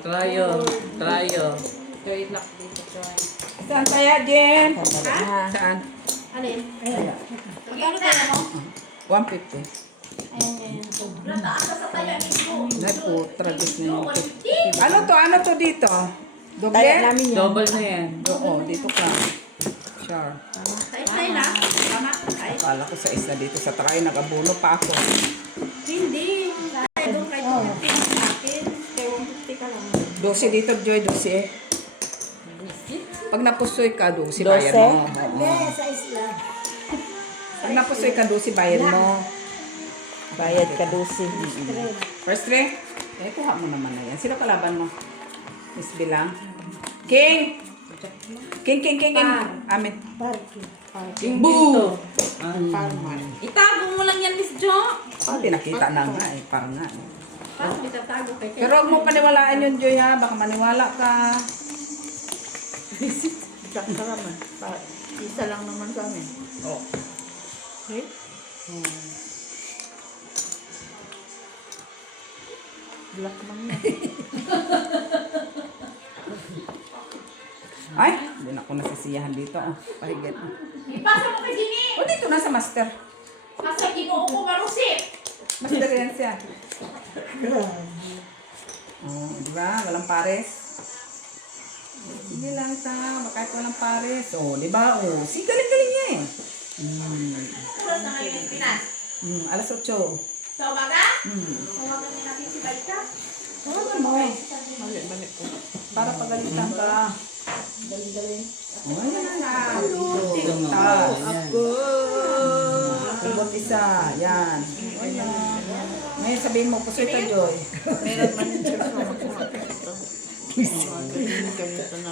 Trayo. Trayo. Joy lock dito, Joy. Saan kaya, Jen? Ha? Saan? Alin? Magkano kaya mo? 150. Ayan, ayan. Naku, tragis na yun. Ano to dito? Doble? Kaya namin yun. Double na yan. Oo, dito ka. Sure. Isa na. Tama. Ay, Akala ko sa isa dito sa try, nag-abuno pa ako. hindi. Doon kay 250 sa akin. Kay 150 ka lang. 12 dito, Joy, 12. Pag napusoy ka, 12 12? bayad mo. Oo. Sa isla. Pag napusoy ka, 12 bayad mo. Bayad ka 12. First three? Eh, kuha mo naman na yan. Sino kalaban mo? Miss Bilang? King! King. Amin. King Boo! Itago mo lang yan, Miss Jo. Hindi nakita na nga eh. Parang nga eh. Paano itatago kay Pero huwag mo paniwalaan yun, Joy, ha? Baka maniwala ka. Isang karaman. Isa lang naman sa amin. Oh. Okay? Black man yan. Ay, hindi na ako nasisiyahan dito. Oh, pahigat. Ipasa mo kay Jimmy. O, dito na sa master. Kasi ginoo ko marusit. Master yan siya. Oh, di ba? Walang pares. Sige lang ta, kahit walang pares. Oh, di ba? Oh, si galing-galing niya eh. Oras na ngayon yung Pinas. Alas 8. Sa umaga? Tawagan niya natin si Balita. Tawagan mo. Balik ko. Para pagalitan ka. Galing-galing. Oh, ayan na. Ito mo. Ako. Kubot isa. Yan. Ngayon sabihin mo, puso ka, Joy. Meron man yung chips mo.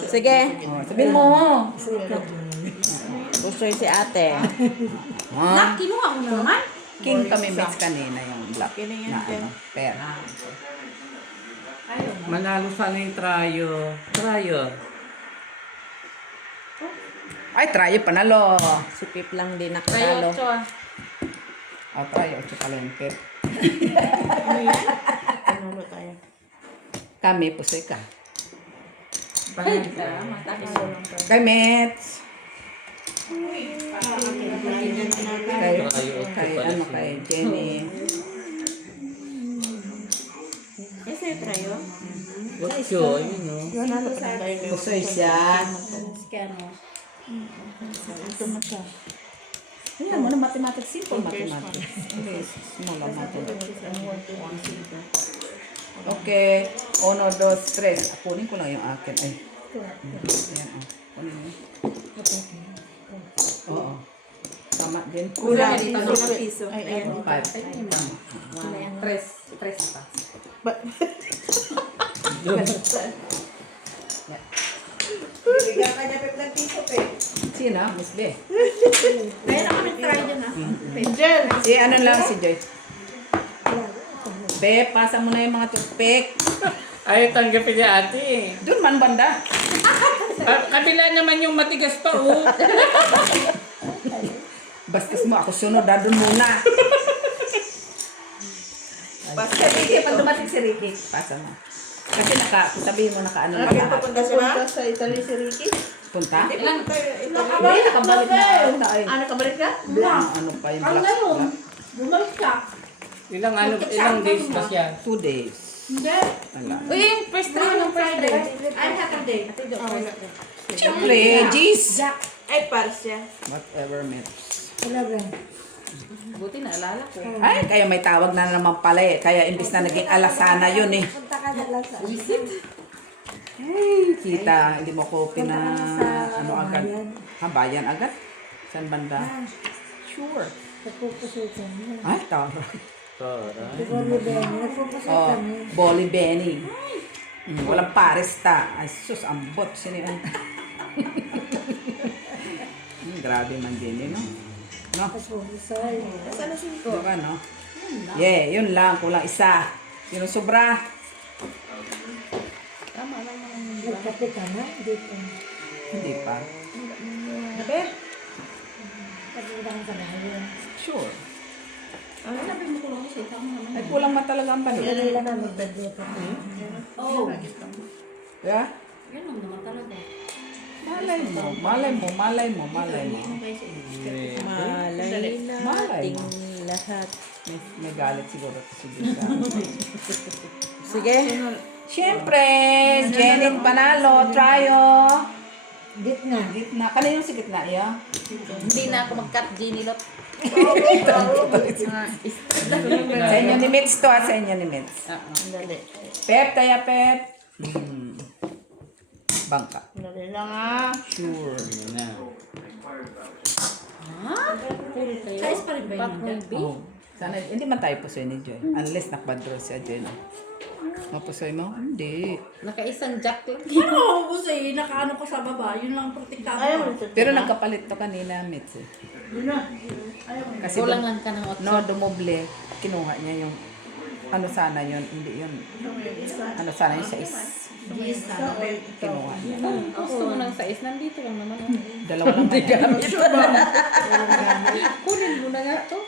Sige. Oh, sabihin mo. Gusto si ate. Nak, kinuha mo na naman. King kami mix kanina yung black na ano, pair. Manalo sana yung trayo. Trayo. Ay, try panalo. Si Pip lang din Tayo, nakatalo. 8 Oh, try 8 pala yung pair. Panalo tayo. Kami, pusoy ka. Matapos ko lang. Kay Mets. Kay ano, kay Jenny. Ese yung trayo. What's yun? Nanalo pa tayo. Pusoy siya. Skano. Ito mo siya. Ayan mo na mathematics. Simple mathematics. Okay, small mathematics. Okay. 1, 2, 3. Kunin ko lang yung akin. Ay. Ayan, oh. Kunin mo. Oo. Tama din. Kulang dito ng piso. Ay, Ayan. 5. Tres pa. Bigyan ka niya 5 piso, pe. Sino? Miss B. Kaya na kami try dyan ah. Angel. Si ano lang si Joy. Be, pasa mo na yung mga toothpick. Ay, tanggapin niya ate. Doon man banda. Kabila naman yung matigas pa, oh. Bastos mo, ako sunod. Doon muna. Pasa si Ricky, pag dumating si Ricky. Pasa mo. Kasi sabihin mo naka ano na Bakit lahat. papunta sila? Sa Italy si Ricky? Punta? Ilang Hindi, nakabalik na ata ay. ano ka balik ka? Ano pa yung Ang black? ngayon. Bumalik ka. Ilang days pa siya? 2 days. Hindi. Wala. Uy, yung first try ng Friday. Ay, Saturday. Siyempre, jeez. Ay, parsya. Whatever matters. Buti na alala ko. Ay, kaya may tawag na naman pala eh. Kaya imbis na naging alasana yun eh. Visit. Ay, kita, hindi mo ko ano agad. Ha, bayan agad? Saan banda? Sure. Ay, tara. Oh, Bolly Benny. Walang pares ta. Ay, sus, ambot. Sino yan? Grabe man din eh, no? No? Saan na si Nico? Ito ka, no? Yeah, yun lang. Kulang isa. Yun ang sobra. Tama lang naman. Hindi pa. Abe? Sure. Ano sabi mo ko lang sa ito mo naman? Ay, kulang man talaga ang panit. Ilan na mag-bedroom? Oh. Yeah? Ganun naman talaga. Malay mo, malay mo, malay mo, malay mo. Malay Malay mo. lahat. May galit siguro si Bisa. Sige. Siyempre, Janet Panalo, tryo. Gitna. Gitna. Kanina yung si gitna, iya? Hindi na ako mag-cut, Ginny Lot. Sa inyo ni Mitz to, sa inyo ni Mitz. Dali. Pep, taya Pep. Bangka. Dali lang ah. Sure. Size pa rin ba yun? Oh. Sana, hindi man tayo pusoy ni Joy. Unless nakabadro siya, Joy. No? Mapusoy mo? Hindi. Naka-isang jack lang. Ano, kasi nakaano ko sa baba, yun lang protektado. Ayaw mo ito. Pero nagkapalit to kanina, Mitz. Kasi Kulang lang ka ng otso. no, dumoble. Kinuha niya yung ano sana yun, hindi yun. Ano sana yung sais. Kinuha niya. Gusto mo ng sais, nandito lang naman. Dalawa lang naman. Kunin mo na nga to.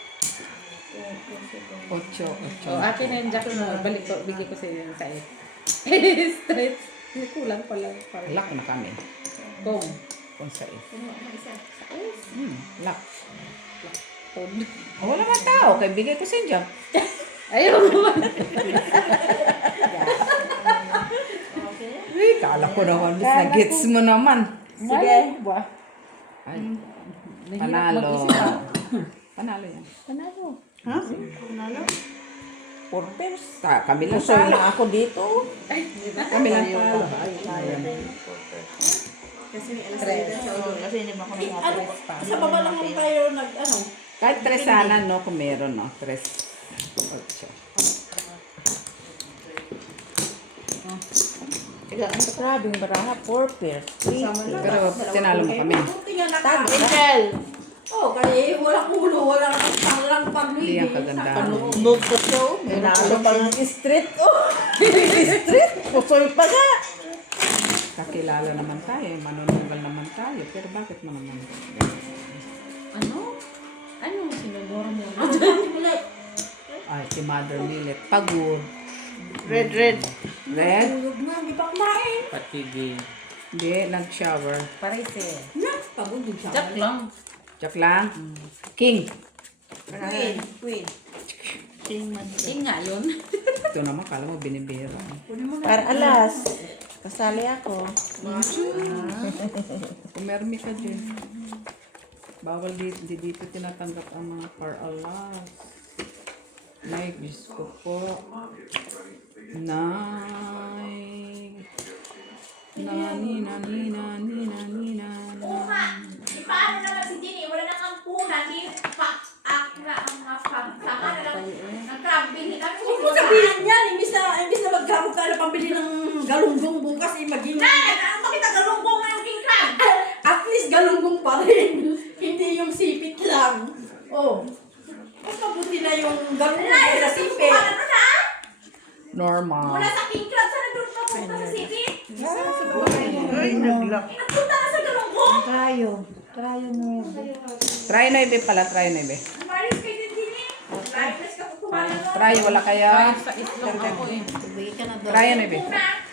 Ocho. Oh, akin na yung jack mo. Balik ko, bigay ko sa iyo yung sais. Straight. Hindi kulang pala. Lock na kami. Kung. Kung sais. Lock. Kung. Oh, wala man tao. Kaya bigay ko sa inyo. Ayaw mo. Uy, kala ko naman. Bis na gets mo naman. Sige. Ay, panalo. Panalo yan. Panalo. Ha? Panalo? Porters. Kami lang Sorry talo. na ako dito. Kami lang talo. Kasi may alas sa ulo. Kasi hindi mo ako Ano, sa baba lang tayo nag, ano? Kahit tres sana, no? Kung meron, no? Tres. Ocho. Grabing baraha, 4 pairs. 3 pairs. Pero tinalo mo kami. Buti nga naka. Angel. Oh, kaya walang ulo, walang pamili. Hindi ang kagandahan. Book ko show. Minalo pa ng street. Oh, street. Pusoy pa nga. Kakilala naman tayo. Manununggal naman tayo. Pero bakit mo naman? Ano? Anong sinuguro mo? Ay, si Mother Millet. Pagod. Red. Red? Tulog na, di pa kumain. Pati di. Hindi, nag-shower. Pares eh. Na, pagod din siya. Jack lang. Joke lang. King. Queen. Yun nga yun. Ito naman, kala mo binibira. Para alas. Kasali ako. Pumermi ka dyan. Bawal dito, dito tinatanggap ang mga par alas. Nay, Diyos ko po. Nay. Nani. Paano naman si Jenny? Wala nang ampunan. Di pa ang sama na lang. Nag-crabbing. Huwag mo sabihin yan, imbis na magkamot ka na pambili ng galunggong bukas, maging... Ano kita galunggong mo yung king crab? At least galunggong pa rin. Hindi yung sipit lang. Oh. Mas mabuti na yung galunggong sa sipit. Ano na? Normal. Mula sa king crab, saan nandun pa punta sa city? Ay, naglock. Nagpunta na sa galunggong? Trayo. Trayo na yun. Try na ibe pala, try na ibe. Maris kay Jenny. Lifeless ka po kumala no? Try, wala kaya. Sa itlog ako eh. Bigay ka na doon. Try na ibe. Una.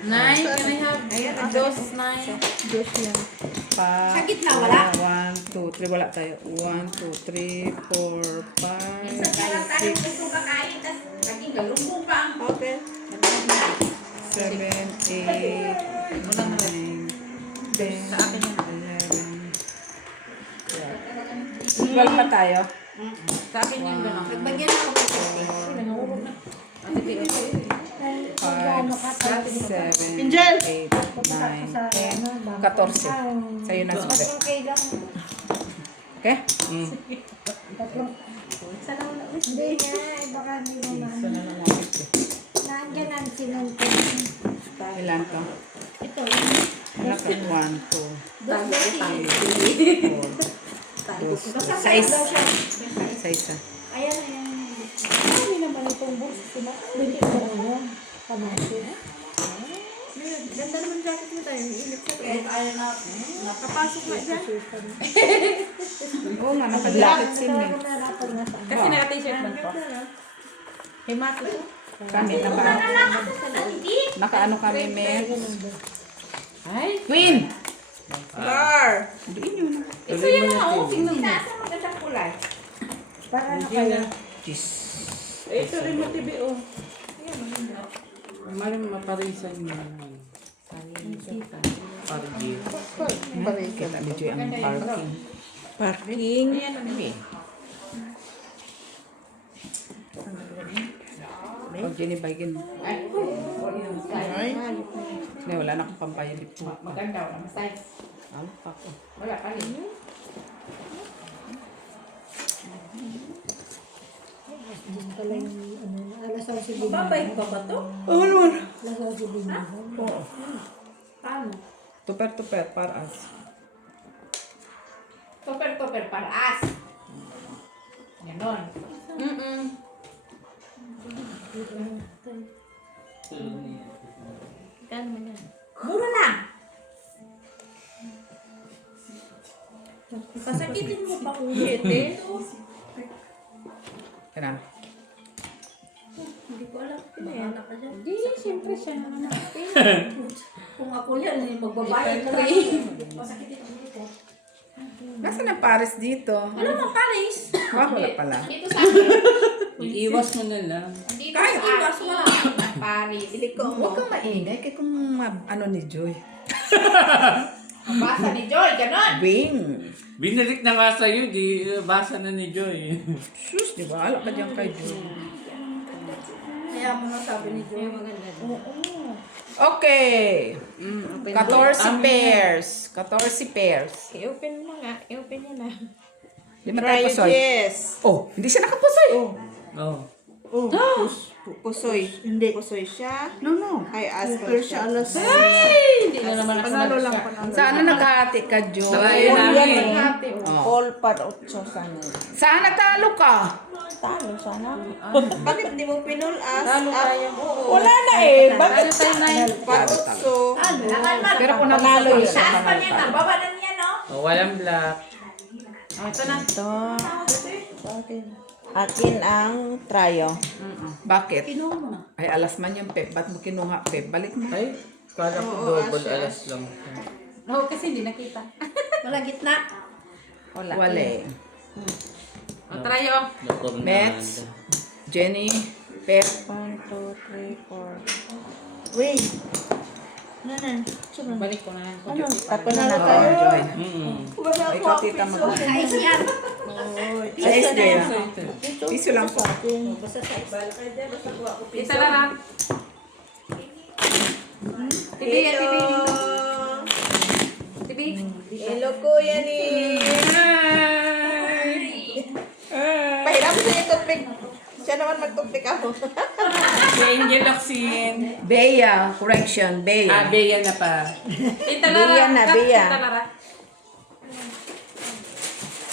Nine, can I have dos nine? Pa, Sa gitna, wala? 1, 2, 3, wala tayo. 1, 2, 3, 4, 5, Minsan ka lang tayo gusto kakain, tas naging galunggong pa ang Okay. 7, 8, 9, 10, 11, 12 pa tayo. Sa akin yung gano'n. Nagbagyan ako pa. 5, 6, 7, 8, 9, 10, 14. Sa'yo na sila. Okay lang. Okay? Hindi nga. Baka hindi naman. Isa na lang 150. Nandiyan ang sinunto. Ilan to? Ito. Ano ka? 1, 2, 3, 4, 5, 6. Sa isa. Ayan, ayan. Hindi naman itong books. Hindi ko yun. Pamasin. Ganda naman jacket mo tayo. Init sa kaya tayo na nakapasok na dyan. Oo nga, naka-jacket sin eh. Kasi naka-t-shirt lang po. Himato to. Kami Una na lang kasi sa hindi. Nakaano kami, Miss? Ay, Queen! Bar. ito yan na, oh. Tingnan mo. Nasa magandang kulay. Para ano kayo? Jeez. Ito rin mo, TV, oh. Maring maparisan mo. Pargi. Kita medyo ang parking. Parking. Pag ginibagin. Ay. Hindi, wala na akong pambayad dito. Maganda, wala size. Ano pa ko? Wala pa rin. Babay pa ba to? Paano? Tuper, para as. Topper para as. Ganon. Mura lang. Pasakitin mo pa ulit eh. Kaya Hindi ko alam. Pinayanak ka dyan. Hindi, siyempre siya naman natin. Kung ako yan, magbabayad ka lang. Pasakitin mo ulit eh. Nasaan ang Paris dito? Alam mo, Paris. Wala pala. Dito sa akin. Iiwas mo na lang. Dito Kahit sa iwas akin. mo. Paris. Huwag kang maingay kay kung ano ni Joy. Basa ni Joy. Ganon. Wing. Binalik na nga sa'yo, di basa na ni Joy. Sus, di ba? Alak ka dyan kay Joy. Kaya mo nga sabi ni Joy. Okay. 14 pairs. 14 pairs. I-open mo nga. I-open mo na. Di ba tayo pusoy? Yes. Oh, hindi siya nakapusoy. Oh. Pusoy. Hindi. Pusoy siya. No. Ay, asper siya. Alas. Hindi na naman ako Panalo lang. Saan na naghati ka, Joy? Try namin. All para 8 sana. Saan natalo ka? Talo sana. Bakit di mo pinulas? Talo tayo. Wala na eh. Bakit Talo tayo na yun. pa-8? Kailangan man. Pero kung Panalo nagsusuka yun. siya, Taas pa panalo niya tayo. na. Baba na niya, no? Oh, walang black. Oh, ito na. Ito. Akin ang tryo. Bakit? Kinuha mo na. Ay, alas man yung Pep. Ba't mo kinuha, Pep? Balik mo. Ay, kala ko double alas lang. Oo, kasi hindi nakita. Wala gitna. Wala. Wala eh. O, try, oh. Mets, Jenny, Pep. 1, 2, 3, 4. Wait. Nanan. Balik ko na lang. Ano? Tapos na Oh, tayo. Joy. Wala Ay, ikaw, tita mo. Kais yan. Size Joy na. Piso lang po. Basta sa ibal ka dyan. Basta kuha ko Isa na lang. TV, TV. TV. Hello, Kuya ni. Pahiram sa yung toothpick. Siya naman mag-toothpick ako. Si Angel Locsin. Bea, correction, Bea. Bea na pa. Tita Bea Lara. na, Cut, Bea. Tita Lara.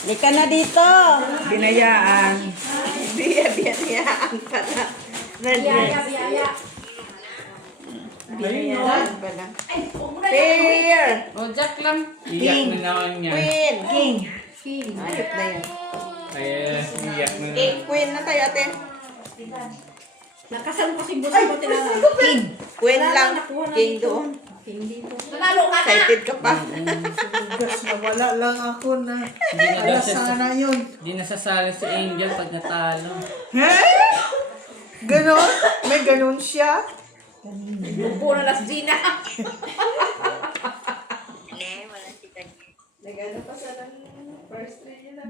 Lika na dito. Binayaan. Biyayaan pala. Biyaya, biyaya. Biyayaan pala. Ay, huwag mo na lang. Fair. O, Jack lang. Iyak na naman niya. Queen. King. Ayot na yan. Ay, iyak na King. Queen na tayo, ate. Nakasal ko si Busi mo tinanong. King. Queen lang. King doon. King dito. Nanalo ka na. Excited ka pa. Gas na wala lang ako na. Hindi na daw Alas siya, sana yun. hindi nasasali si Angel pag natalo. Hey! Ganon? May ganon siya? Bubo na las Gina. Nagano pa sa first three na.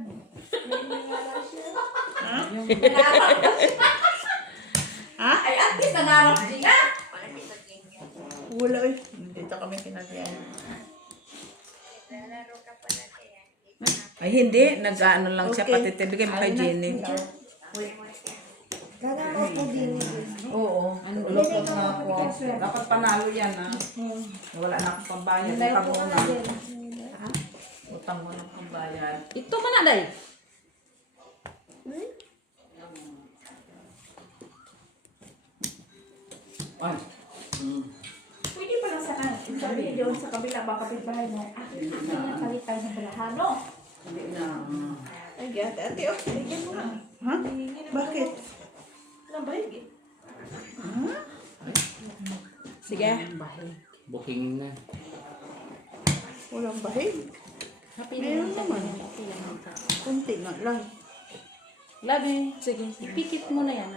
Ay, at least nangarap Gina. Wala eh. Dito kami kinagyan. Ay, hindi. Nag-ano lang siya. Patitibigay mo kay Jenny. Oo. Lupot na ako. Dapat panalo yan, ha? Wala na akong pambayad. Utang mo na. Utang mo ng pambayad. Ito man na, day. Ay. Pwede pa lang sana sabihin doon sa kabila baka kapitbahay mo. Akin na palitan ng balahano. Hindi na. Ay, ate, ate, oh. Bigyan mo na. Ha? Bakit? Ano ba yun? Sige. Booking na. Walang bahig. Meron naman. Kunti nga lang. Labi. Sige. Ipikit mo na yan.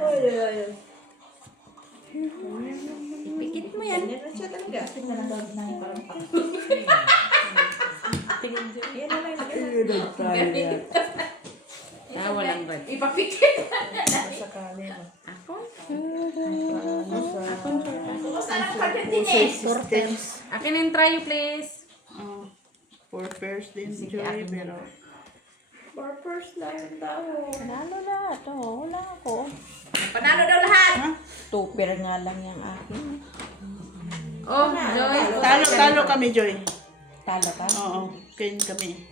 Ipikit mo yan. Meron siya talaga. Tingin dyan. Yan na lang. Nag-try. Walang red. Ipapikit. Sakali ba? Ako? Basta lang pagkat din eh. Akin yung try you, please. 4 pairs din, Joy, pero... Purpose lang daw. Panalo na. Ito. Wala ako. Panalo daw lahat. Tupir nga lang yung akin. Oh, Joy. Talo kami, Joy. Talo ka? Oo, kain kami.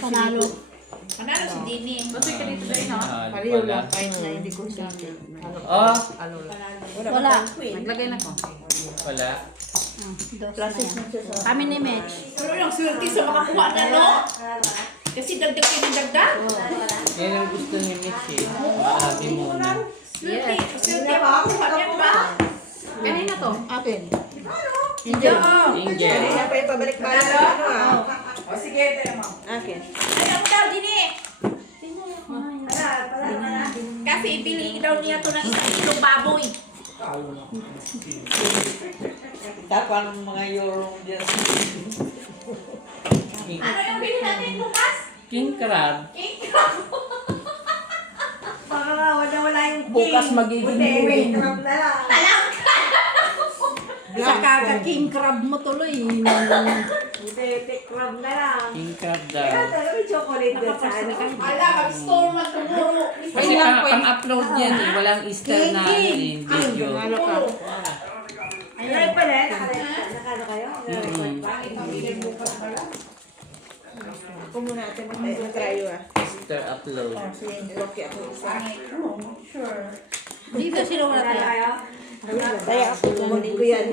Panalo. Panalo si Dini. Kasi ka dito tayo, no? Paliw lang, kahit na hindi ko sabi. Oh, Wala. Naglagay na ko. wala. Kami ni Mitch. Pero lang swerte sa makakuha na, no? Kasi dagdag yun yung dagdag. Yan ang gusto ni Mitch eh. Maaari muna. Swerte. Swerte makakuha yan ba? Kanina to. Akin. Angel. Kaya pa ipabalik-balik Panalo? ano ah. O sige, tayo mo. Akin. Ayaw mo daw, Dini. Kasi ipili daw niya to ng isang kilong baboy. Tapang mga euro dyan. Ano yung bili natin bukas? King crab. Cake. Baka wala yung Bukas magiging moving. Talang. Sa kaka-king crab mo tuloy. Crab na lang. King crab daw. May chocolate dyan sa ano. Ala, mag-store magtumuro. Kasi pang-upload yan eh. Walang Easter na ano eh, video. Panalo ka. Ayun pala. Nakano kayo? Ako muna ate mag-try ah. Easter upload. Sige, okay ako isa. Dito sino wala tayo? Kaya ako kumanin ko yan.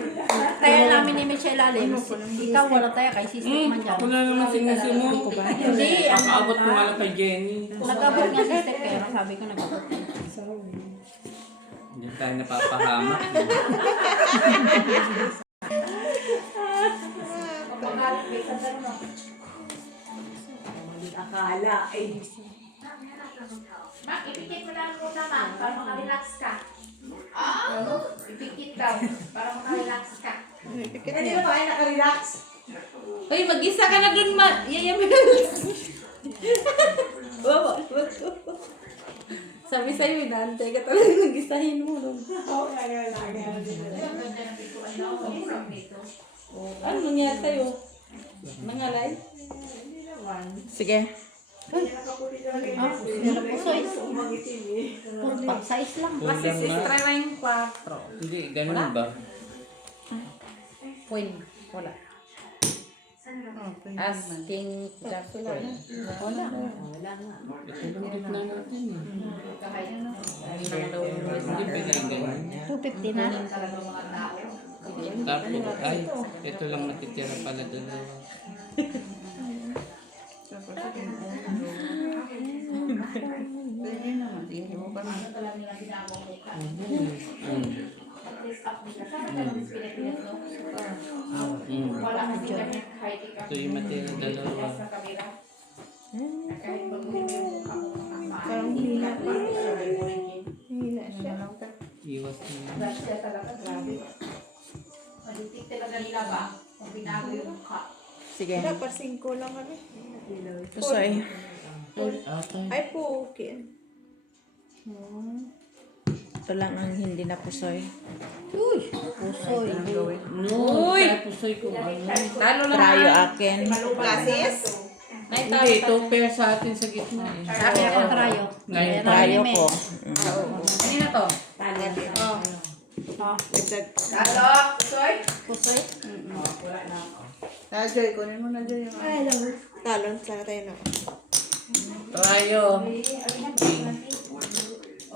Tayo namin ni Mitch ilalim. Ikaw wala tayo kay sister man dyan. Ako na naman sinusumo. Hindi, ang Nakaabot ko nga lang kay Jenny. nag-abot nga sister pero sabi ko nag-abot. Hindi tayo napapahamak. Akala ay Mak, ipikit mo lang muna, ma'am, para makarelax ka. Ipikit daw, para makarelax ka. Hindi na ba kayo nakarelax? Uy, mag-isa ka na dun, Yayamil. Sabi sa'yo, inaantay ka talaga nag-isahin mo. Ano nangyari sa'yo? Nangalay? Sige. Pusoy. Pag size lang. Kasi Kulang na. try lang 4. Hindi, ganun ba? Queen. Wala. As King Jack. Wala. Ito lang gitna natin eh. Hindi Hindi pwede ganun. 250 na. Tapos, ay, ito lang matitira pala dalawa. Wala kasi kami kahit ikaw. Ito yung matira dalawa. Sa kamera. Kahit baguhin yung mukha mo. Parang hina pa. Hina siya. Iwas na. Grabe siya talaga, grabe. Malitik talaga nila ba? Kung binago yung mukha. Sige. Dapat 5 lang kami. Pusoy. Atay. Ay po, okay. Ito lang ang hindi na pusoy. Uy, pusoy. Uy! Pusoy ko ano. Talo lang. Trayo akin. Classes? Hindi, 2 pair sa atin sa gitna eh. Sabi ako trayo. Ngayon, Trayo ko. Kanina to. Talo, Soy. Pusoy. Joy, kunin mo na Joy yung ano. Talon, sana tayo na. Trayo.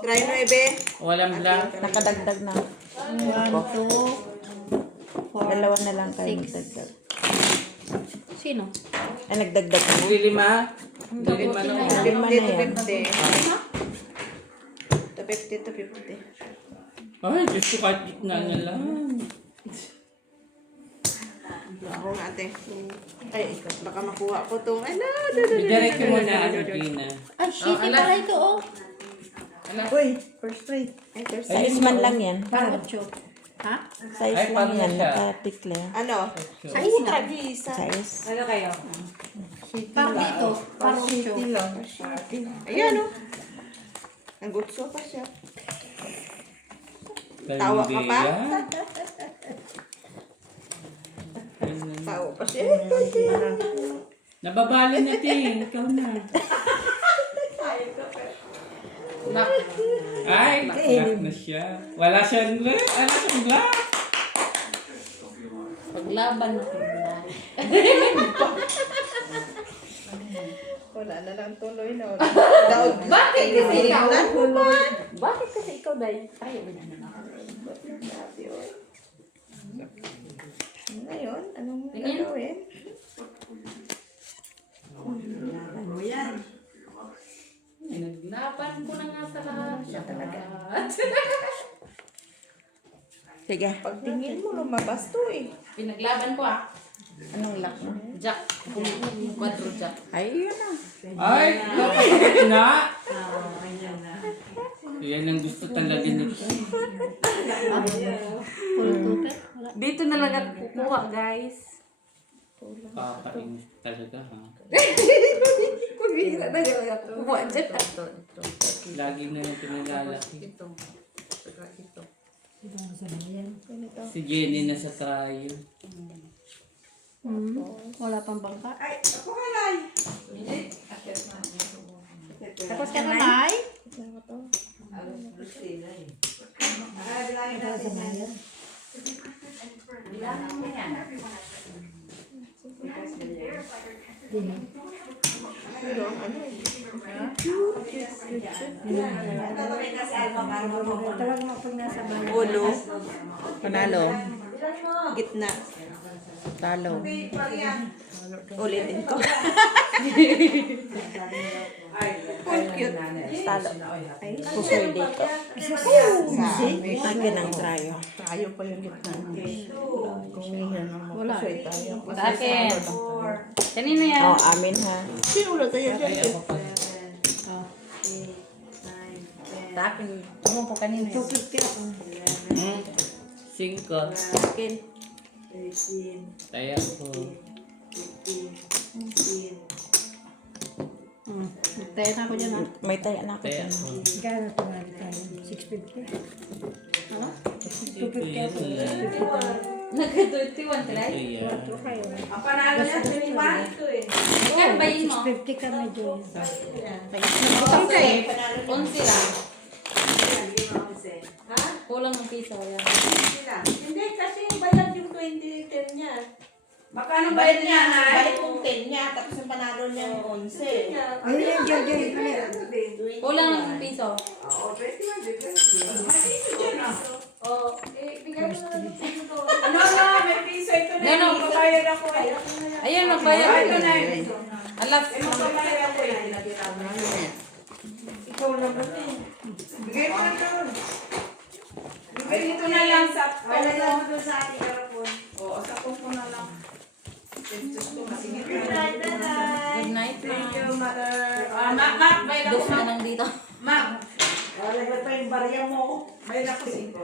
Try 9. Walang black. Nakadagdag na. 1, 2, 4. Dalawa na lang tayo nagdagdag. Sino? Ay, nagdagdag na. Hindi lima. Hindi lima na. Lima na yan. 50 to 50. Ay, Diyos ko kahit gitna na lang. Ako nga ate. Ay, baka makuha ko tong ano. Diretso mo na, Gina. Ay, shit, pala ito oh. Uy, first rate. Ay, first rate. Size man lang yan. Parang 8. Ha? Size Ay, lang paano yan. siya? Nakatikle. Ano? Ay, tragisa. Size. Ano kayo? Parang dito. Parang 8 lang. Ayan o. Ang gutso pa siya. Tawa ka pa? Tao pa siya. Nababali na, Ting. Ikaw na. Nak. Ay, black na siya. Wala siyang black. Wala siyang black. Paglaban ako. Wala na lang tuloy na. Bakit kasi ikaw? Tuloy. Bakit kasi ikaw dahil? Tayo ba na Ngayon, anong Tingin? gagawin? Naglaban ko na nga sa lahat. Siya talaga. Sige. Pagtingin mo, lumabas to eh. Pinaglaban ko ah. Anong lock mo? Jack. Quadro Jack. Ay, yun na. Ay, kapatid na. Yan ang gusto talaga ni Dito na lang ako kukuha guys. Kakainis talaga, ha? Pabira na yung kukuha dyan. Lagi na yung pinalalaki. Si Jenny na sa trayo. Wala pang bangka. Tapos ka na, Nay? Ulo. Panalo. Gitna. Talo. Ulitin ko. Talo. Pusoy dito. Akin ang trayo. Tayo pa yung gitna. Kung yan ang mapusoy tayo. Sa akin. Kanina yan. Oh, amin ha. Sino ulit tayo dyan? Sa akin. Tumong po kanina yan. 5. Akin. Taya ko. Tayo na ako dyan ha. May taya na ako. Taya ko. Gano'n ito nga tayo? 650? Nagka-21 ka na? Ayan. Ang panalo niya, 21 ito eh. Ikan ba yun mo? 50 ka medyo. Okay. 11 lang. Kulang ng piso. Yan. Hindi, kasi bayad yung 2010 niya. Magkano bayad niya, Nay? Balik kong 10 niya, tapos yung panalo niya yung 11. Ayun, Kulang ng piso. Oh, bigyan mo na ng piso to. Ano na, may piso ito na. Ano? Magbayad ako eh. Ayun, magbayad. Ito na eh. Alas. Magbayad ako eh. Ikaw lang ba eh? Bigay mo na ito. Bigay ito na lang sa... Wala mo sa ating karapon. Oo, sa ko na lang. Good night, Nanay. Good night. Thank you, Mother. Mak, bayad ako, Dos na Mak. lang dito. Mak. Wala pa yung barya mo. Bayad ako 5.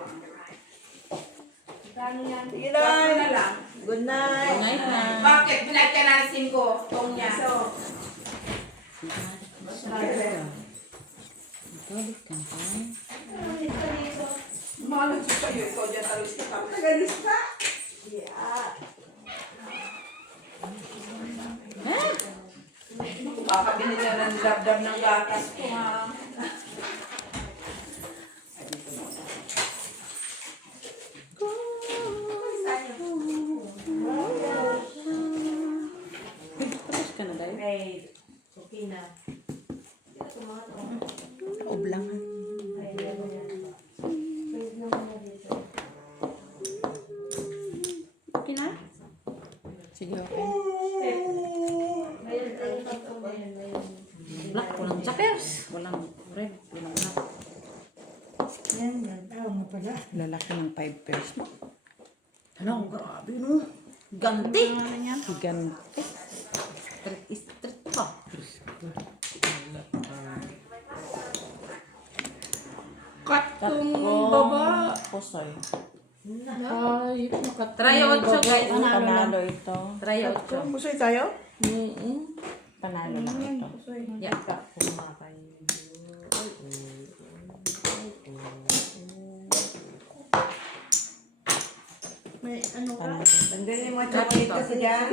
Sige na. Good night. Good night na. Bakit? Binayad ka na ng 5. Tong niya. Mahalog siya kayo. Ikaw dyan talos ka. Tagalis ka. Yeah. Baka binigyan ng dabdab ng gatas ko ha. Tapos ka na dahil. Oblang. Okay na? Sige, okay. Black, walang jackers. Walang red, walang black. Lalaki ng 5 pairs mo. Ano, grabe no. Ganti. Gigante. Street pa. Katong baba. Pusoy. Ay, nakat. Try 8 guys. Panalo ito. Try 8. Pusoy tayo? Panalo lang ito. Yeah. May ano ka? Tanggalin yung mga chocolate kasi dyan.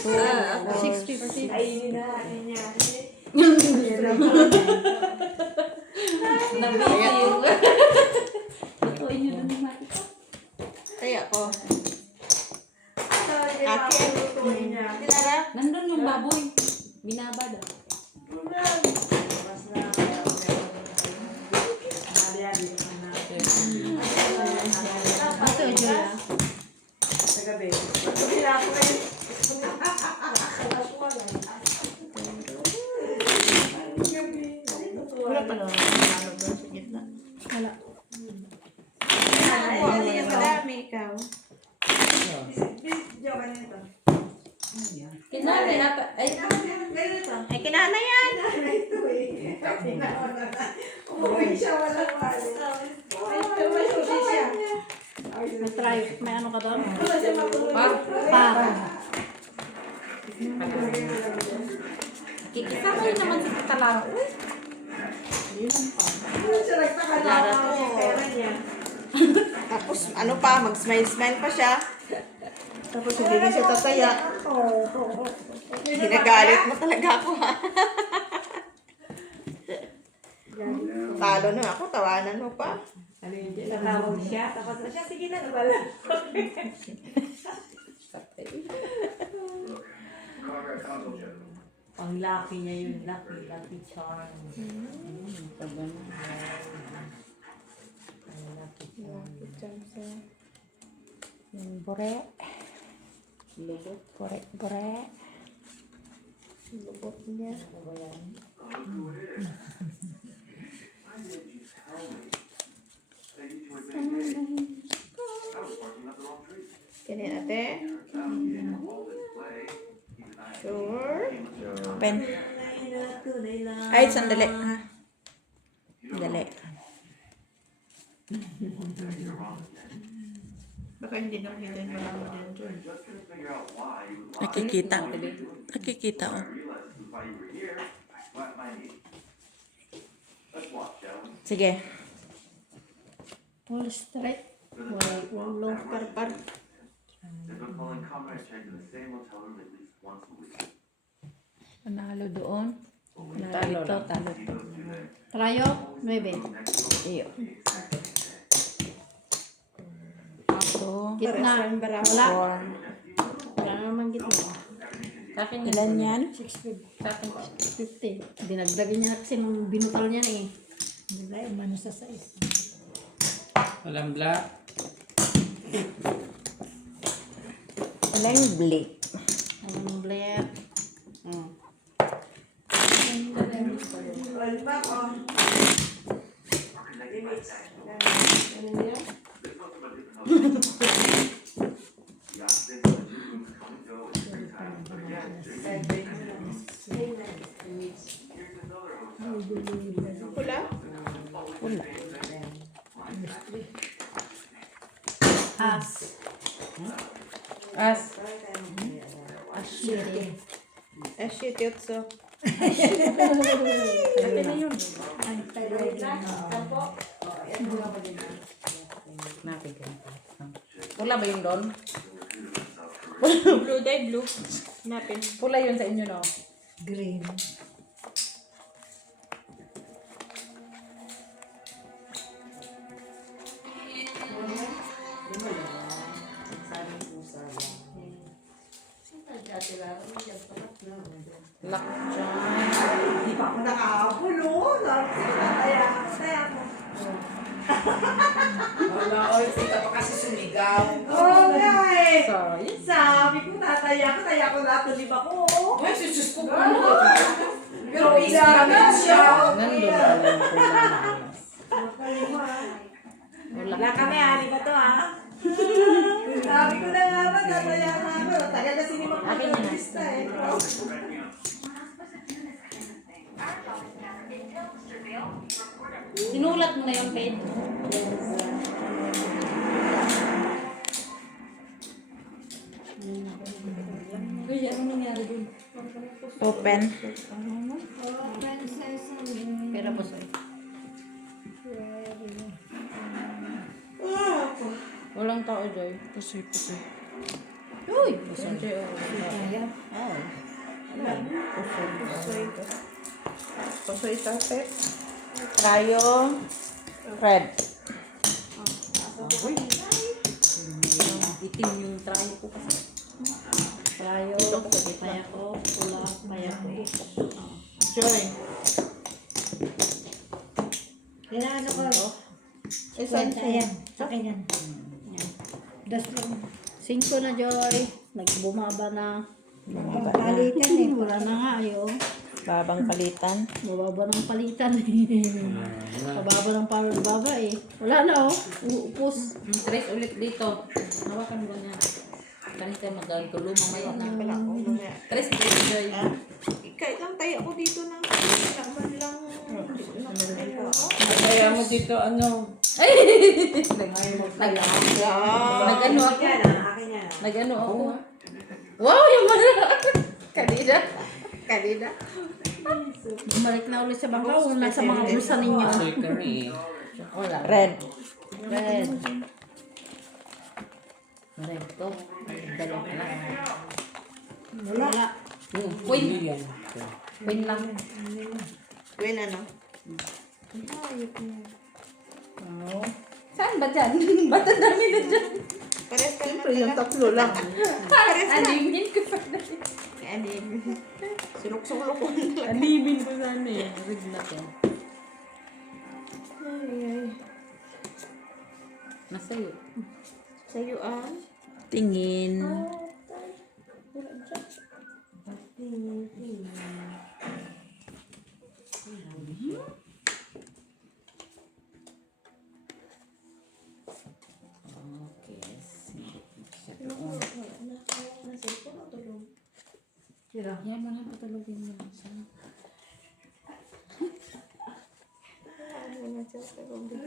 650. Ayun na, ayun niya. Nabisi yung... Lutuin nyo dun yung mati ko. Kaya ko. Akin. Tinara? Nandun yung baboy. Binabad ah. Ito, Julia. Sa gabi. Sila ko rin. Wala pa naman. Panalo doon sa gitna. Wala. Hindi ka madami ikaw. Video ka nito. Kinari ata. Ay, Ganito. Ay, kinana yan. Ito eh. Umuwi siya, walang wala. Ito, may susi siya. May try. May ano ka doon? Wala siya matulog. Para. kikisama yun naman si Tita Lara. Uy. Wala siya nagtaka na ako yung pera niya. Tapos ano pa, mag-smile-smile pa siya. Tapos hindi na siya tataya. Ginagalit mo talaga ako ha. Talo na ako, tawanan mo pa. Ano yun, natawag siya. Tapos siya, sige na, wala. Ang lucky niya yun, lucky charm. Bore. Lubot. Bore. Lubot niya. Kini ate. Sure. Pen. Ay, sandali ha. Sandali. Baka hindi na kita yung malaman din dyan. Nakikita. Nakikita oh. Sige. Full straight. Low par-par. Panalo doon. Panalo ito. Talo ito. Trayo, 9. Iyo. Ako. Gitna. Wala. Four. Wala naman gitna. Sa akin Ilan yan? 650. Sa akin. 50. Dinagdagan niya kasi nung binutal niya na eh. Hindi na, umano sa size. Walang black. Walang Blake. Ang black. Wala pa ako. Pula? Wala. As. As. Ashiri. Shit, yutso. Akin na yun. Natin ka. Pula ba yun doon? Blue day, blue. Napin. Pula yun sa inyo, no? Green. Lock dyan. Hindi pa ako nakakapulo. Kaya ako. Wala, oy. Sita pa kasi sumigaw. Oo nga eh. Sorry. Sabi ko, taya ko lahat ng lima ko. Ay, susus ko pa. Pero Wala isa namin siya. Nandun pala yung pula na alas. Wala kami, ali ba to ha? bayaran namin. Tagal kasi ni mag-lista eh. Sinulat mo na yung page. Uy, ano nangyari dun? Open. Pera po sa'yo. Walang tao, Joy. Pusoy. Uy! Pusoy. Pusoy tapet. Trayo. Red. Itim yung trayo ko kasi. Tayo, kaya ko, pula, kaya ko. Joy. Kailangan ko. Isa. Ayan, sa akin yan. Das lang. 5 na, Joy. Nagbumaba na. Palitan eh. Wala na nga, ayo. Babang palitan. Bababa ng palitan eh. Bababa ng baba eh. Wala na oh. Uupos. Tres ulit dito. Hawakan mo niya. Kanina magkagulo mamaya na. Tres ulit, Joy. Kahit lang tayo ako dito ng lang. Kaya mo dito, ano? Nag-ano ako. Nag-ano ako. Wow, yung mga Kanina. Bumalik na ulit sa bangka. Una sa mga bulsa ninyo. Pusoy kami. Wala. Red. Red. Red to. Dalawa na. Wala. Queen. Hindi yan. Queen lang. When ano? Saan ba dyan? Ba't ang dami na dyan? Pares ka naman yung tatlo lang. Alimin ko pa na. Sulok-sulok ko. Alimin ko sana eh. Red na to. Nasa'yo. Sa'yo ah. Tingin. Yan mo na patulogin mo.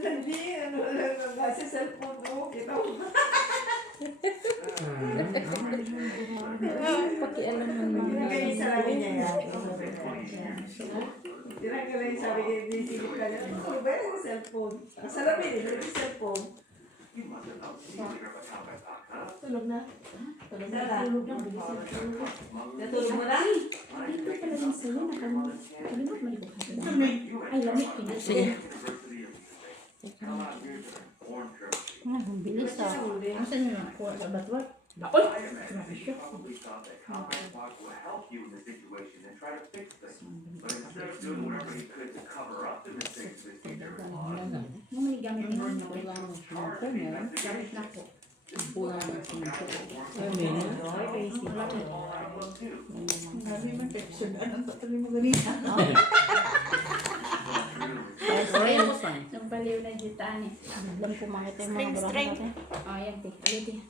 Hindi, ano lang sa cellphone mo. Kita mo. Pakialam mo naman. Ganyan sabi niya yan. Tira-tira yung sabi niya, disilip ka niya. Ano ba yung cellphone? Sarapin niya, yung cellphone. Tulog na. Tulog na lang. Natulog mo na? Ay, lamig. Sige. Ang bilis ah. Asan nyo na? Kuha sa batwat? Ano may gamit nyo? Gamit na po. Nung baliw na jitaan eh. Alam ko makita yung mga burang natin. Oh, yan, te. Aliti.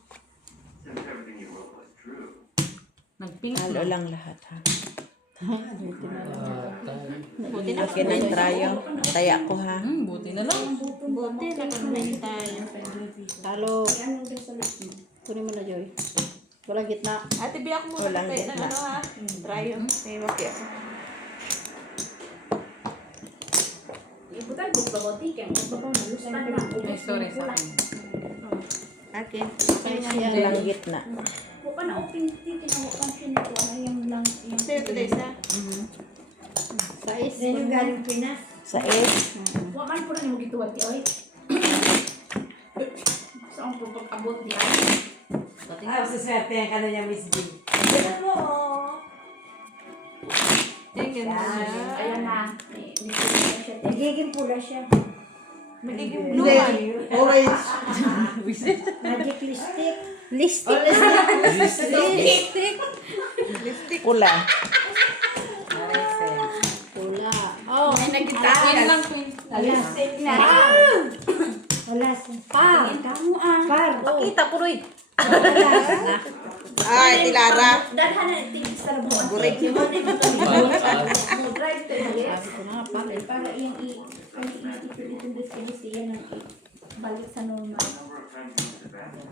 Nagpink Halo lang lahat ha. Buti na. Okay na yung trayo. Taya ko ha. Buti na lang. Buti, nakamain tayo. Talo. Kunin mo na, Joy. Walang gitna. Ate, biyak mo Walang na tayo ng gitna. ano ha. Trayo. May waki ako. Ibutan, bukbagoti. Kaya lustan na. Ay, sorry sa akin. Okay. Walang gitna. Bukan na open titi na bukan pinito. Ano yung lang. Sa'yo today sa? Sais. Yan yung galing Pinas. Sa 8. Wakan po na mo gituwag ti oy. Saan po pag-abot di ay. Suswerte yan ka na niya, Miss G. Tignan mo. Tingnan mo siya. Ayan na. Nagiging pula siya. Magiging blue man. Orange. Magic lipstick. Lipstick. Pula. Pula. Oh, may nagkita. Queen lang, Queen. Lipstick na. Wala. Par. Kamu ah. Par. Pakita, puroy. Ay, Tilara. Dadhan na tingin sa labuan. Gurik. Mo drive to yes. Sabi ko na nga pala. Para yung i-siya ng balik sa normal.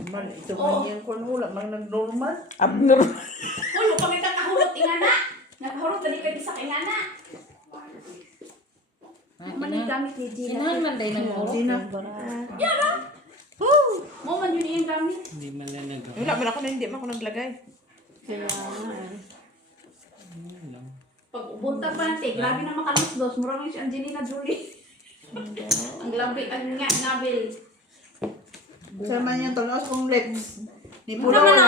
Man, ito man yan kung wala man nag-normal. Abnormal. Ulo, pag nakahulot ingana. Nakahulot tadi kayo sa ingana. Manigamit ni Gina. Sinahan man dahil ng oro. Yan ah. Mo man yun yung gamit. Hindi man lang nag- Wala man ako na hindi man ako naglagay. Kaya nga eh. Pag ubuntag pa natin, grabe na makalusdos. Murang yung si Angelina Jolie. Ang labi, ang nabil. Sama niya tulos kong lips. Ni Ano Pula na?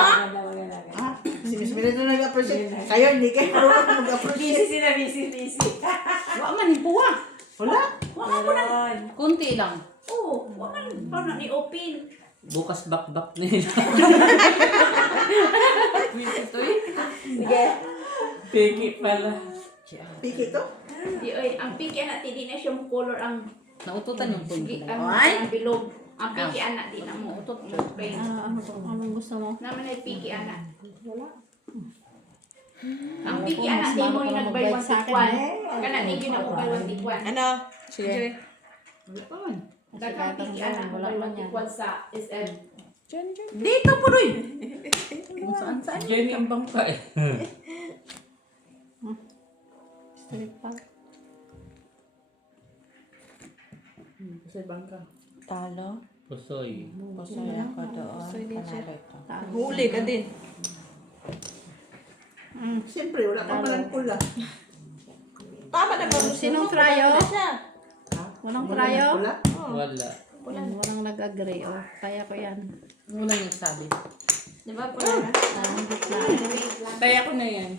Ah, si Miss Miranda nag-appreciate. Kayo, hindi kayo marunong mag-appreciate. Wa man ipuwa. Wala. Wala mo na. Kunti lang. Oo, wala na ni-open. Bukas bak-bak nila. Ito eh. Sige. Piki pala. Piki to. Di ay, ang piki anak di na siya mo color ang Naututan yung sige kunti. ang bilog. Ang piki anak di na mo utot mo paint. Ano to? Anong gusto mo? Naman ay piki anak. Ang piki anak di mo yung nag-buy one take one. Kana ni yun ako buy one take one. Ano? Sige. Daghang piki anak mo buy one take one sa SM. Dito po rin. Saan? Jenny ang bangka eh. Street park. Sa bangka. Talo. Pusoy. Pusoy ako doon. Pusoy din siya. Panalo ito. Huli ka din. Siyempre, wala pa man pula. Tama na ba? Sinong krayo? Walang krayo? Pula? Wala. Walang nag-agree. Oh, kaya ko yan. Muna yung sabi. Di ba po na? Parang gitna. Taya ko na yan.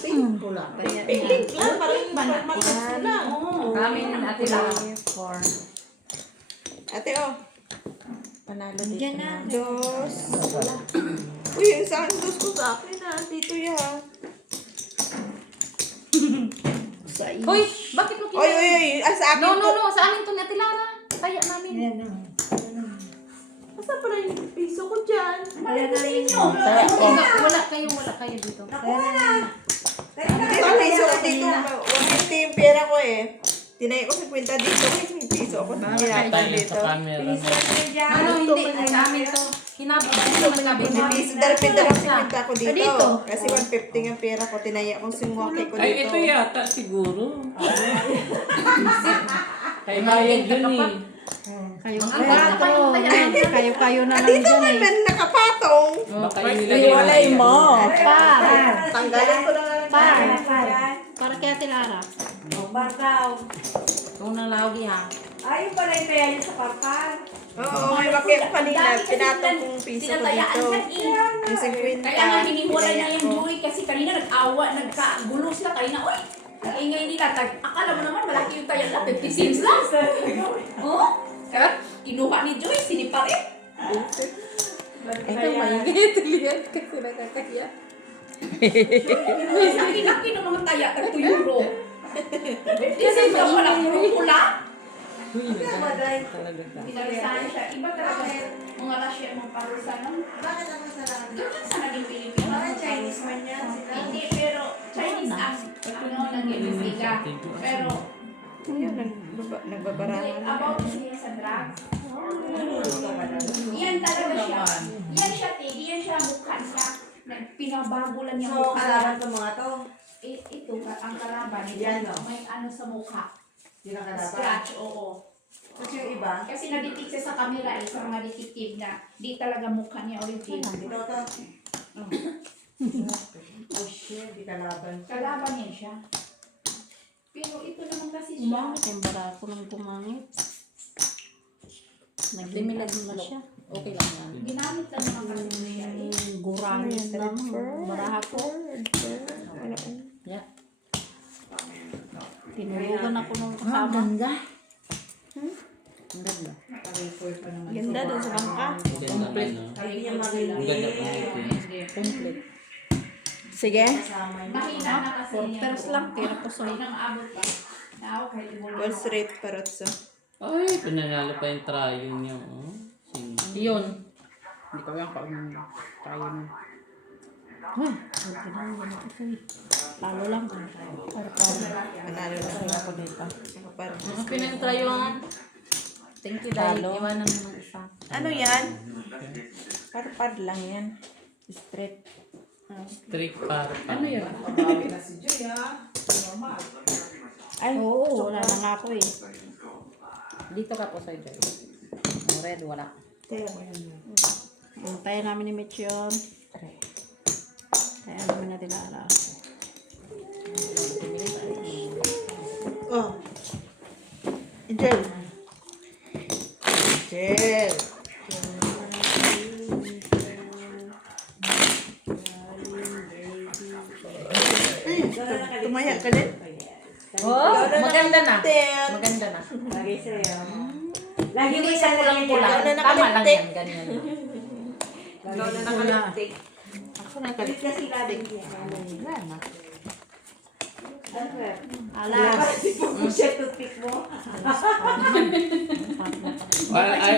Pink pula. Kaya Pink lang. Parang mag-pula lang. Kami na natin lang. 4. Ate, oh. Panalo dito. Diyan na. Dos. Uy, yung saan dos ko sa akin na. Dito yan. Sa iyo. Hoy, bakit mo Oy, oy, oy. Ah, sa akin No, to. Sa amin to ni Ate Lara. Kaya namin. Asa pala yung piso ko dyan? Malay sa inyo. Wala kayo dito. Ito, piso ko dito. 150 yung pera ko eh. Tinay ko 50 dito. May piso ako na hirap Tayo dito. sa camera. Hindi. Sa amin to. Hinabot ko magkabi. May piso. Dahil pindarang 50 ako dito. dito? Kasi 150 ang pera ko. Tinaya kong singwaki ko Ay, dito. ito yata siguro. Kay Bayad yun eh. Kayo-kayo. Kayo-kayo na lang Dito dyan man eh. man nakapatong. Baka yung nilagay mo. Tanggalin ko na nga lang. Para kay Ate Lara. Kung nalawgi ha. Ayun pala yung kaya niya sa parpar. Oo, may bakit ko kanina. Pinatong kong piso ko Sinatayaan dito. yan eh. Yung 50. Kaya nga hiniwalay na tinaya yung ko. Joey kasi kanina nag-awa, nagkagulo sila kanina. Uy! Ang ingay nila. Akala mo naman malaki yung tayo lang. 50 cents lang. Oh? Kaya kinuha ni Joey, sinipa rin. Ito maingit. Liyan kasi nakakaya. Ang laki ng mga taya, tag 2 euro. 50 cents lang pala, pula. Pinalisahan siya. Iba talaga mga Russia, mga parusa. Bakit ako sa lang? Ganyan sa naging Pilipino. Parang Chinese man yan sila. Hindi, pero Chinese ang nag-iimbestiga. Pero Ayun, nagbabarangan. about sila sa drugs. Yan talaga siya. Yan siya, Tig. Yan siya mukha niya. Pinabago lang yung So, mukha. kalaban ko mga to. Ito, ang kalaban. Yan, no? May ano sa mukha. Yun ang kalaban. Scratch, oo. Kasi yung iba, Kasi nadetect siya sa camera eh, sa mga detective na di talaga mukha niya original. dito to. Oh shit, di kalaban. Kalaban niya siya. Pero ito naman kasi siya. Umangit yung barako ng gumangit. Naglimilag na siya. Okay lang yan. Ginamit lang naman kasi siya eh. Gurangit lang. Barako. Yeah. Tinulugan ako nung kasama. Ang ganda. Ganda doon sa bangka. Ganda naman, no? Hindi niya makilala. Ang ganda po ito. Complete. Sige. Kasama yun. Mahina na kasi niya. Porters lang. Tira ko sa Ay, nang abot pa. Naaw, kahit ibulong. Wall Street Parotso. Ay, pinanalo pa yung trayo niya. Oh. Sino? Yun. Hindi ko yung tayo na. Talo lang. Parpar. Manalo na ako dito. Parang, Mas pinag-tryohan. Thank you, dahil Talo. iwanan mo ng isa. ano yan? Parpad lang yan. Straight. Trick para pa. Ano yun? Ay, Oo, wala na nga ako eh. Dito ka po, Sir Joy. Yung red, wala. Hintayin namin ni Mitch yun. Kaya namin natin alam. oh. Angel. Angel. Ay, tumaya ka din? Oh, maganda na. Ten. Maganda na. Lagi mo Hindi siya sa kulang-kulang. Ikaw na Tama lang nakaliptik. yan, ganyan. Ikaw na nakaliptik. Ako na kalit. kasi lagi niya. Wala na. Ala. Kung siya toothpick mo.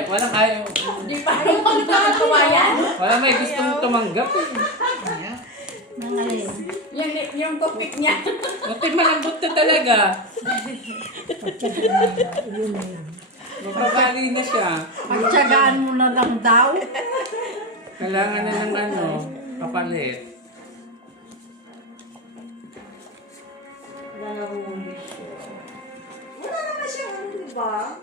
Walang ayaw. Di ba? Yung pagkakatawa yan? Wala may gustong tumanggap eh. Nangalin. Yung topic niya. Buti malambot na talaga. Magbabali na siya. Pagtsagaan mo na lang daw. Kailangan na ng kapalit. Wala naman siya, ano, di ba?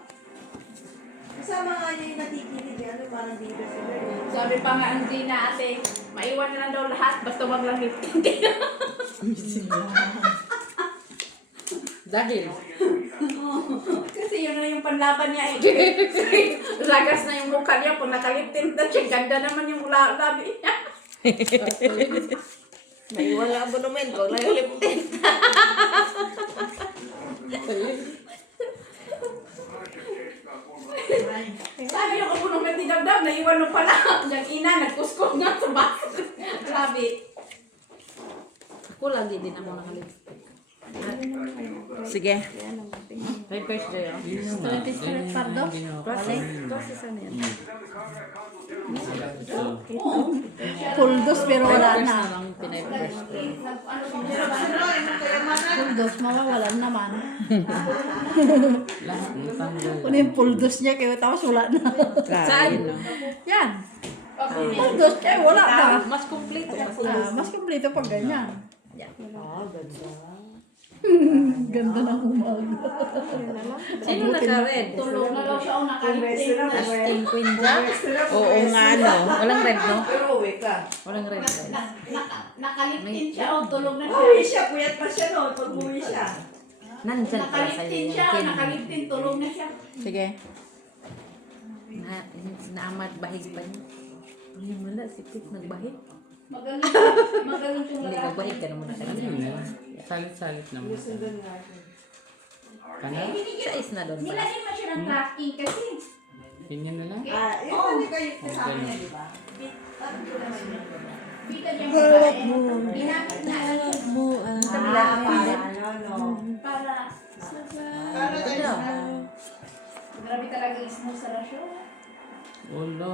Kasama nga niya yung natikinig, ano, parang dito sila. Sabi pa nga ang Gina ate, maiwan na lang daw lahat, basta wag lang lifting. Dahil. Kasi yun na yung panlaban niya eh. Lagas na yung mukha niya, kung nakaliptin na siya, ganda naman yung labi niya. May wala abonomen ko. Nakaliptik. Sabi yung kapunong na tinabdab, naiwan mo pala. Yung ina, nagkuskog nga sa baso. Grabe. Ako lagi din ako nakalipstick. Sige. Hey, first Joy, oh. Straight pardo. Process ano yan? Puldos pero wala First na. na lang pinay-first. Puldos, mawawalan naman. Lahat ng tanggal. Kung yung puldos niya, kaya tapos wala na. Saan? Yan. Puldos niya, wala na. Mas kompleto kasi. Mas kumpleto pag ganyan. Ganda ng umaga. Sino naka-red? Tulog na daw siya o nakaliptin. Asking Queen Jack? Oo nga, no. Walang red, no? Pero uwi ka. Walang red, guys. Nakaliptin siya o tulog na Uwi siya. siya, puyat pa siya no, pag uwi siya. Nandyan para sa'yo Nakaliptin yung siya o kin. nakaliptin, tulog na siya. Sige. Naamad bahig pa niya. Ay, wala. Sipit nagbahig. Magaling yung Hindi, lalaki. magbahig ka naman na Ano kanina. yun? Salit-salit naman. Kana? Sa is na doon pa. Nilagyan mo siya ng tracking kasi. Ganyan na lang. Yung kami kayo kasama niya, di ba? Bita niya yung babae. Ginamit na lang para grabe talaga yung smooth sa rasyon. Ulo.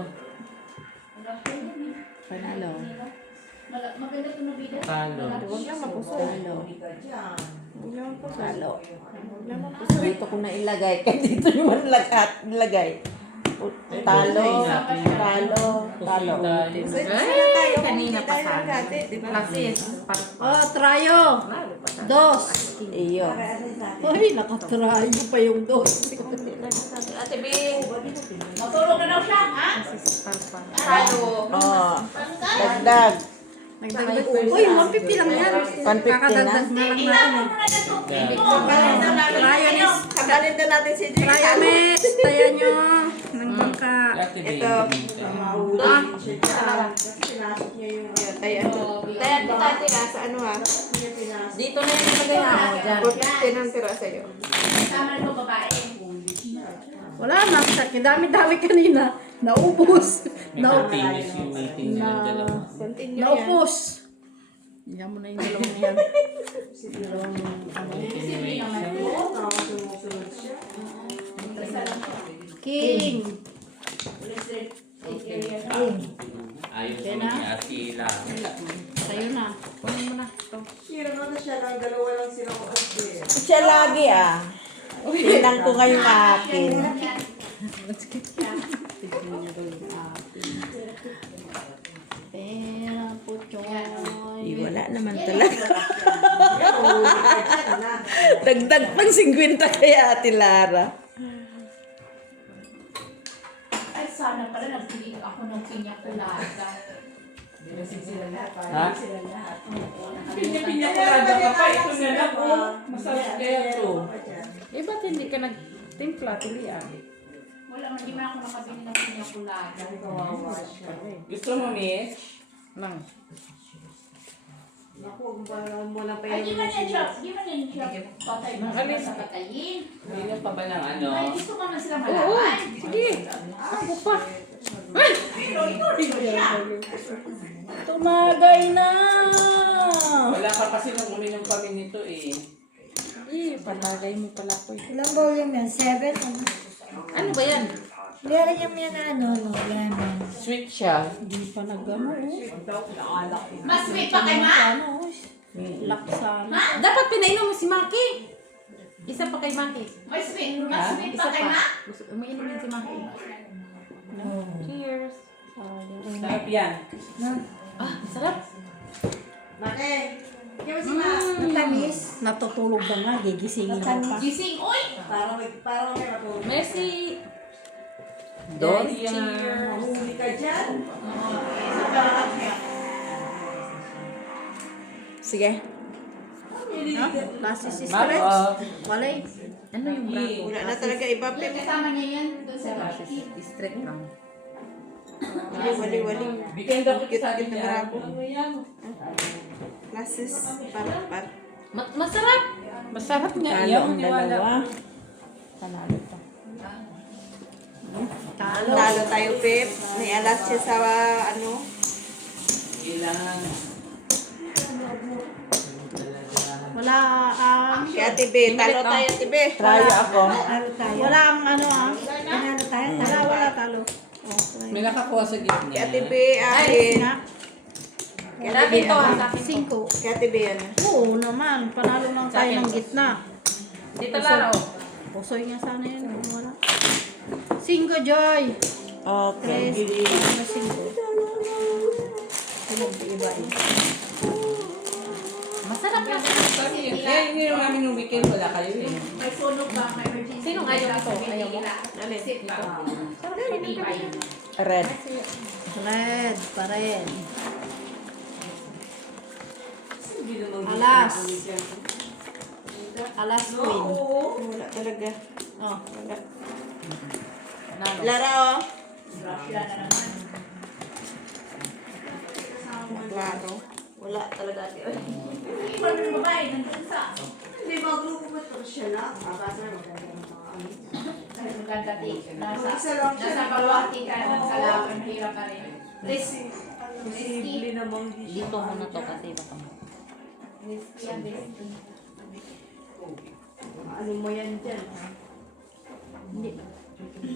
Rasyon yan eh. Panalo. Maganda ito na bida. Talo. Huwag lang mapusol. Huwag lang mapusol. Dito ko na ilagay. Kaya dito naman ilagay. Talo. Talo. Talo. Ay, kanina pa sana. Klasis. Oh, trayo. Dos. Iyo. Uy, nakatrayo pa yung dos. Ate Bing. Matulog na daw siya, ha? Talo. Oh. Dagdag. Nagdagdag. Uy, 150 lang yan. 150 na? Kakadagdag na lang natin. Trayo, Miss. Kabalin na natin si Jay. Trayo, Miss. Taya nyo. Ng bangka. Dati ba Ito. Ay, ano? Kaya kita tira sa ano ha? Dito na yung nilagay na ako dyan. 450 ng tira sa'yo. Tama na ito, babae. Wala na. Dami-dami kanina. Naubos. Finish yung meeting nila dalawa. Continue yan. Naupos. Hindi mo na yung dalawang yan. King. Ayos Okay naman na? ni Atila. Sa'yo na. Kunin mo na. Ito. Siya lagi ah. Tingnan ko ngayong akin. Tignan niya daw yung akin. Pera po, Choy. Wala naman talaga. Dagdag pang 50 kaya Ate Lara. Ay, sana pala nagpili ako ng pinya colada. Ha? Pinya-pinya ko lang pa. Ito na lang. Oh, masarap kaya to. Eh, ba't hindi ka nagtimpla, Tilia? Wala man, di man ako nakabili ng pinya colada. Gusto mo, miss? Lang. Ay, di man yan siya patay mo sa patayin. Hindi na pa ba ng ano? Ay, gusto ko na sila malaman. Sige. Ako pa. Tumagay na! Wala pa kasi nung uli ng kami nito eh. Eh, palagay mo pala ko eh. Ilang volume yan? 7? Ano? Ano ba yan? Meron yung yan ano, no? Lemon. Sweet siya. Hindi pa nagano, oh. Mas sweet pa kay Ma? Ano, oh. Laksan. Dapat pinainom mo si Maki. Isa pa kay Maki. Mas sweet pa kay Ma? Gusto, umiinom din si Maki. Cheers. Sarap yan. Ah, sarap. Matamis. Natutulog na nga, gigisingin ka pa. Gising, uy! Merci. Dorian. Sige. Ha? Klase si Map Stretch. up. Walay. Ano yung brato? Wala na talaga iba. Kasama niya yan doon sa Straight lang. Wali. Bigyan daw kita sa Git-git na akin. marabo. Classes. Par. Masarap. Masarap nga. Talo Iyaw, ang niwala. dalawa. Panalo to. Talo tayo, Pep. May alas siya sa ano. Ilang. Wala ang... Si Ate B. Talo tayo, Ate B. Try ako. Talo tayo. Wala ang ano ah. Panalo tayo. Wala talo. Okay. May nakakuha sa Si gitna. Ate B, akin. Na. Si Ate B, Ito, akin. sa akin. 5. Si Ate B, ano. Oo naman. Panalo lang tayo ng gitna. Dito laro. Pusoy nga sana yun. Wala. 5, Joy. Okay. 3. Ano 5? Iba eh. Masarap lang. Hindi naman namin nung weekend wala kayo eh. may sunog ba? May emergency. Sinong ayaw ito? Ayaw mo? Sit pa. Ibay. Red. Red pa rin. Alas. Alas queen. Wala talaga. Oh. Wala. Nalo. Lara, oh. Wala na naman. Naglaro. Wala talaga. Iwan mo ng babae, nandun sa... Kahit maganda nasa bawati ka ng kalaban, mahirap ka rin. Risky. Dito muna to kasi baka mo. Risky yan, risky. Ano mo yan dyan? Hindi.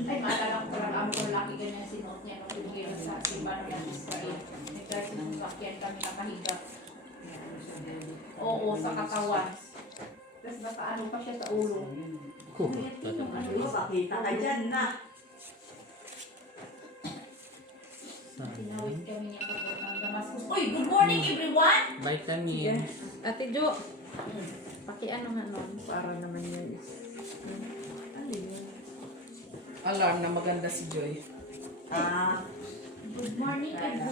Ay, maalala ko talaga ang kung laki ganyan sinuot niya nung bigyan sa simbahan ng Israel. Nagkaya sinusakyan kami nakahiga. Oo, sa katawan. Tapos nakaano pa siya sa ulo. Pakita ka dyan na. Tinawid kami niya pagod ng Damascus. Uy, good morning everyone! Vitamin. Ate Jo, pakiano nga nun para naman yun. Alarm na maganda si Joy. Ah. Good morning everyone!